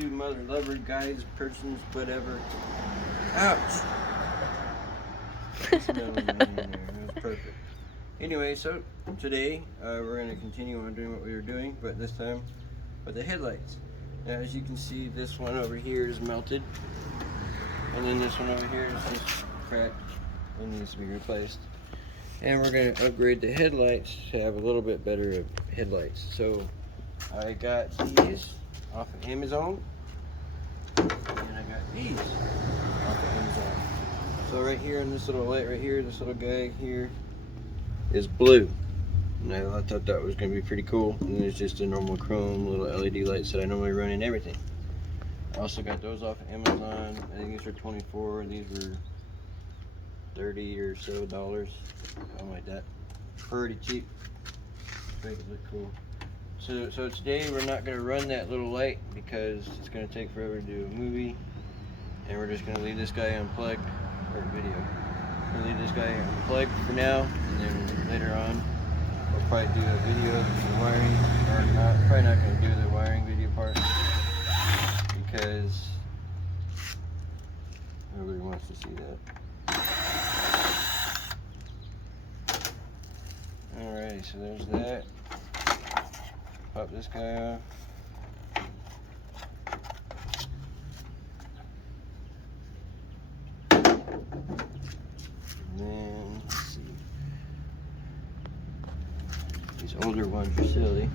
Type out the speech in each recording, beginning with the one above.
YouTube mother lover, guys, persons, whatever. Ouch! It was perfect. Anyway, so today we're going to continue on doing what we were doing, but this time with the headlights. Now, as you can see, this one over here is melted, and then this one over here is just cracked and needs to be replaced. And we're going to upgrade the headlights to have a little bit better headlights. So I got these off of Amazon, and I got these off of Amazon. So right here in this little light right here, this little guy here is blue. Now I thought that was going to be pretty cool. And it's just a normal chrome little LED lights that I normally run in everything. I also got those off of Amazon. I think these were 24. These were 30 or so dollars, something like that. Pretty cheap. Make it look cool. So today we're not going to run that little light because it's going to take forever to do a movie, and we're just going to leave this guy unplugged for video. We'll leave this guy unplugged for now, and then later on we'll probably do a video of the wiring, or not. Probably not going to do the wiring video part because nobody wants to see that. Alrighty, so there's that. Pop this guy off. And then, let's see. These older ones are silly.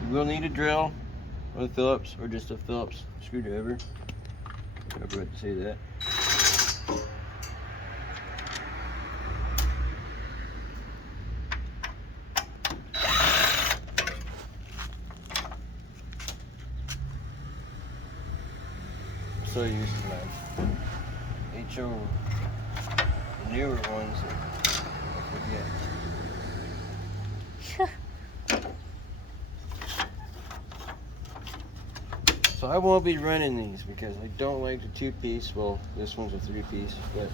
You will need a drill with a Phillips or just a Phillips screwdriver. I forgot to say that. So used to my HO, the newer ones that I forget. So I won't be running these because I don't like the two-piece. Well, this one's a three-piece, but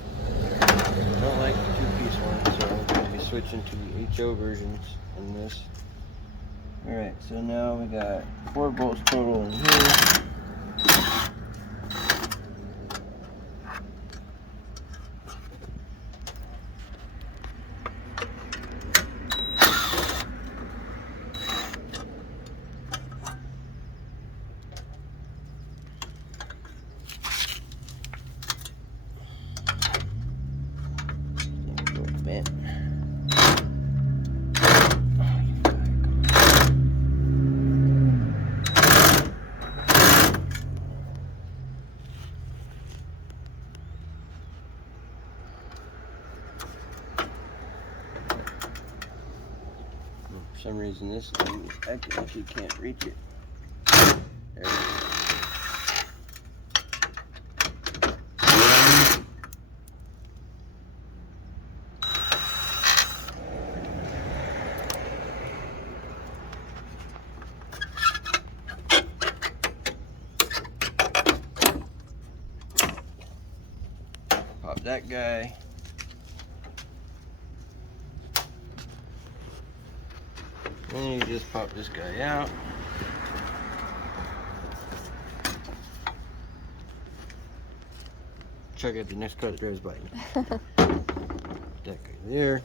I don't like the two-piece one, so I'm going to be switching to the HO versions on this. Alright, so now we got 4 bolts total in here. For some reason this thing, I actually can't reach it. There it is. Pop that guy. Then you just pop this guy out. Check out the next car that drives by. That guy there.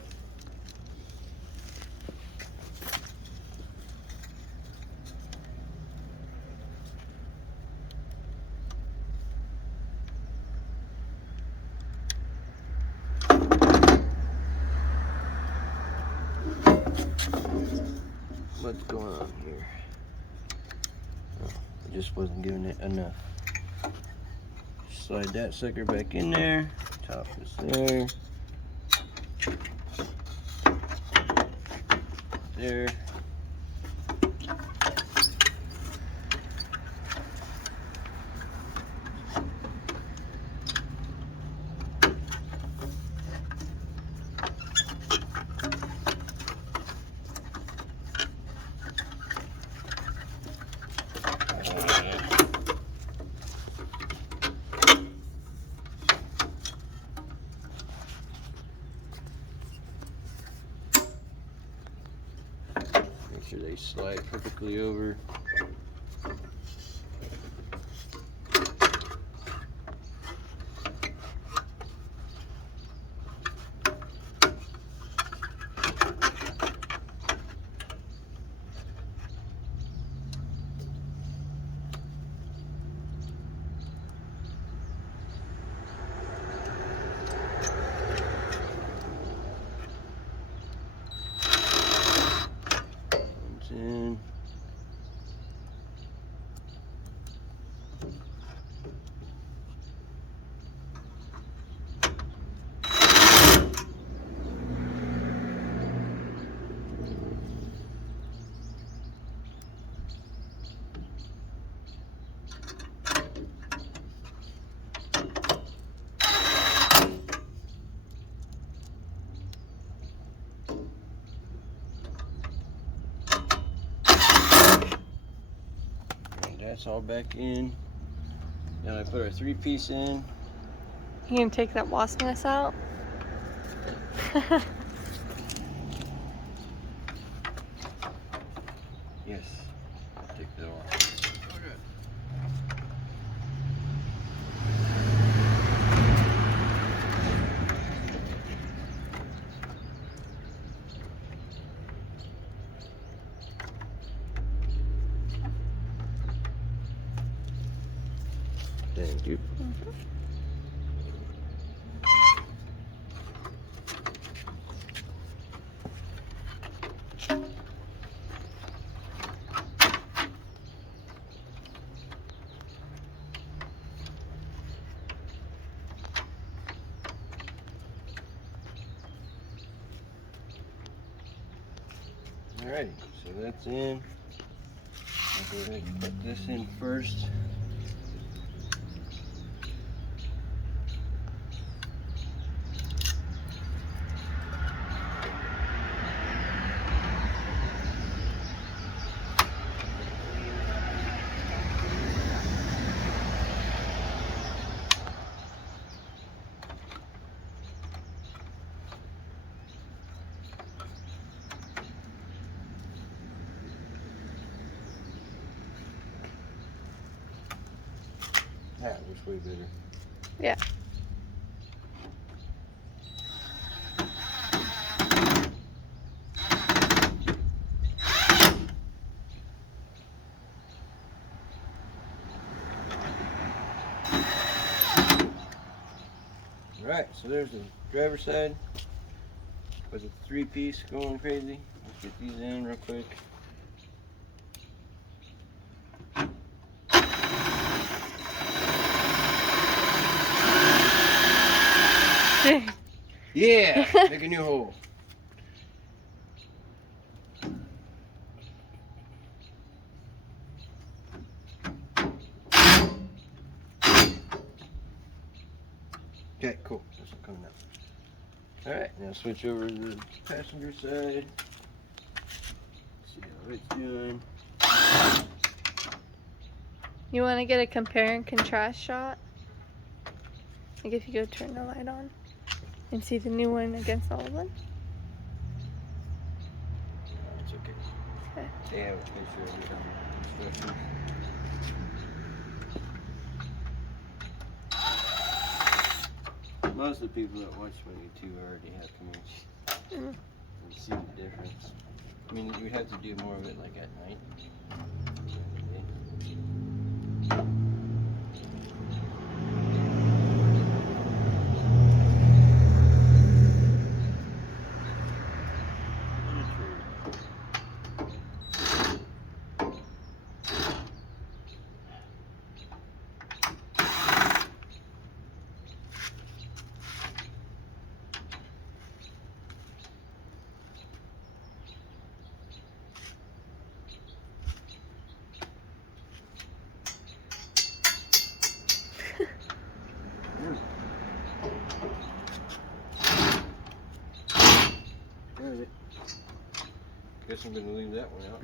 What's going on here? Oh, I just wasn't giving it enough. Slide that sucker back in there. Top is there. There. sure they slide perfectly over. In. That's all back in. Now I put our 3-piece in. You gonna take that wasp nest out? Yes, I'll take that off. Thank you. Alrighty, so that's in. I'll go ahead and put this in first. That was way better. Yeah. Alright, so there's the driver's side with the 3-piece going crazy. Let's get these in real quick. Yeah, make a new hole. Okay, cool. That's not coming out. Alright, now switch over to the passenger side. See how it's doing. You want to get a compare and contrast shot? Like if you go turn the light on and see the new one against the old one? It's okay. Okay. Yeah, let's make sure we have instructions. Most of the people that watch my YouTube already have Comanche and see the difference. I mean, we have to do more of it like at night. Alright. Guess I'm gonna leave that one out.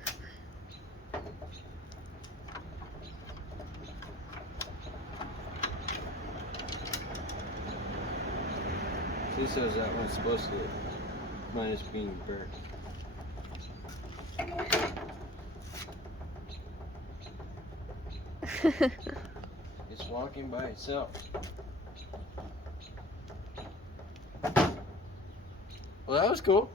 She says that one's supposed to, minus being burnt. It's walking by itself. Well, that was cool.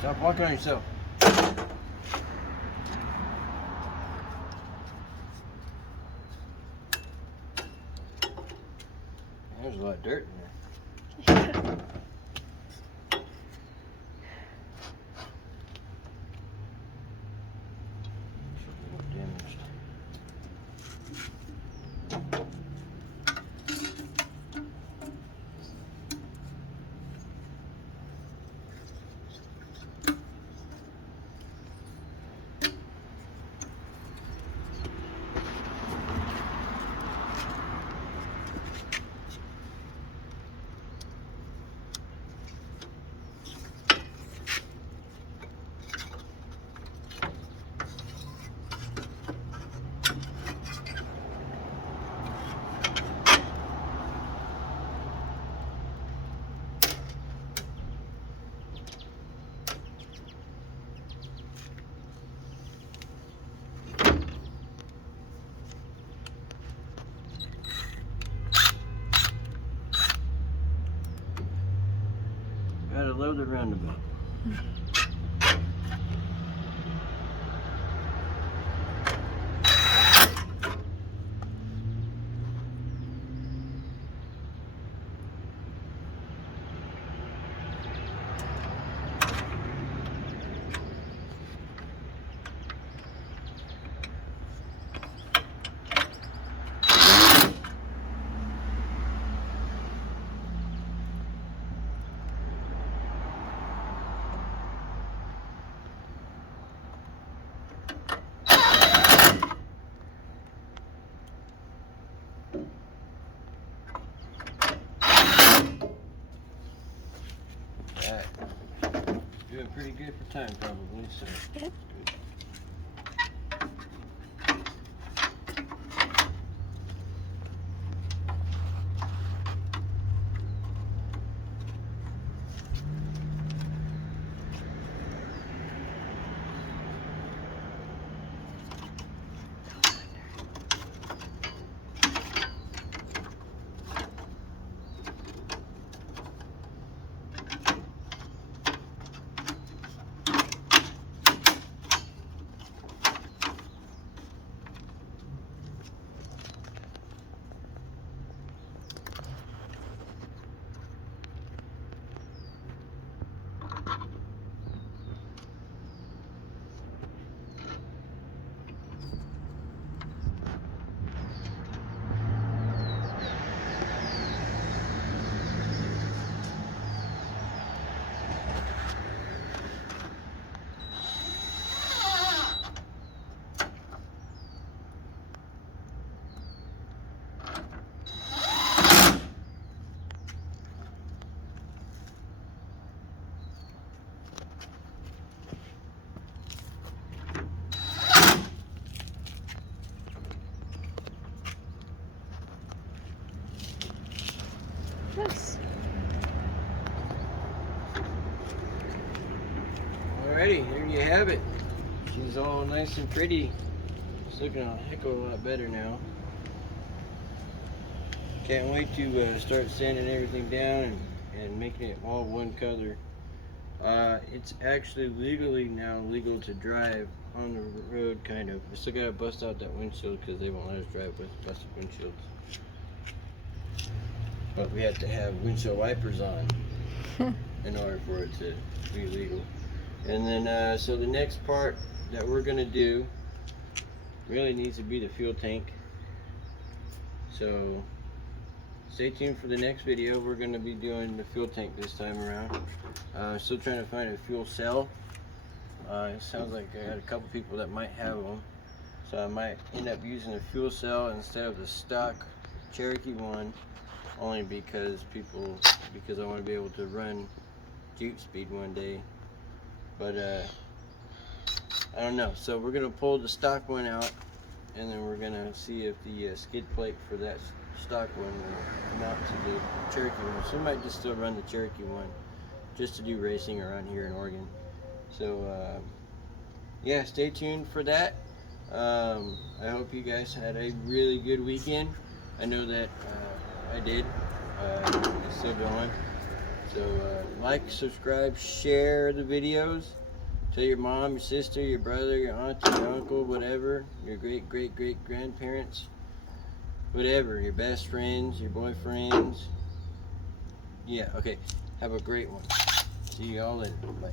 Stop walking on yourself. There's a lot of dirt in there. Should be a little damaged. Gotta love the roundabout. Alright. Doing pretty good for time probably, so. Yep. Nice. Alrighty, there you have it. She's all nice and pretty. It's looking a heck of a lot better now. Can't wait to start sanding everything down and making it all one color. It's actually legally now legal to drive on the road, kind of. We still gotta bust out that windshield because they won't let us drive with busted windshields. But we have to have windshield wipers on in order for it to be legal. And then, so the next part that we're gonna do really needs to be the fuel tank. So stay tuned for the next video. We're gonna be doing the fuel tank this time around. Still trying to find a fuel cell. It sounds like I got a couple people that might have them. So I might end up using a fuel cell instead of the stock Cherokee one, only because I want to be able to run Jeep speed one day. But I don't know. So we're gonna pull the stock one out, and then we're gonna see if the skid plate for that stock one will mount to the Cherokee one. So we might just still run the Cherokee one just to do racing around here in Oregon. So yeah, stay tuned for that. I hope you guys had a really good weekend. I know that I did. It's still going. So like, subscribe, share the videos. Tell your mom, your sister, your brother, your auntie, your uncle, whatever, your great grandparents, whatever, your best friends, your boyfriends. Yeah, okay. Have a great one. See you all later. Bye.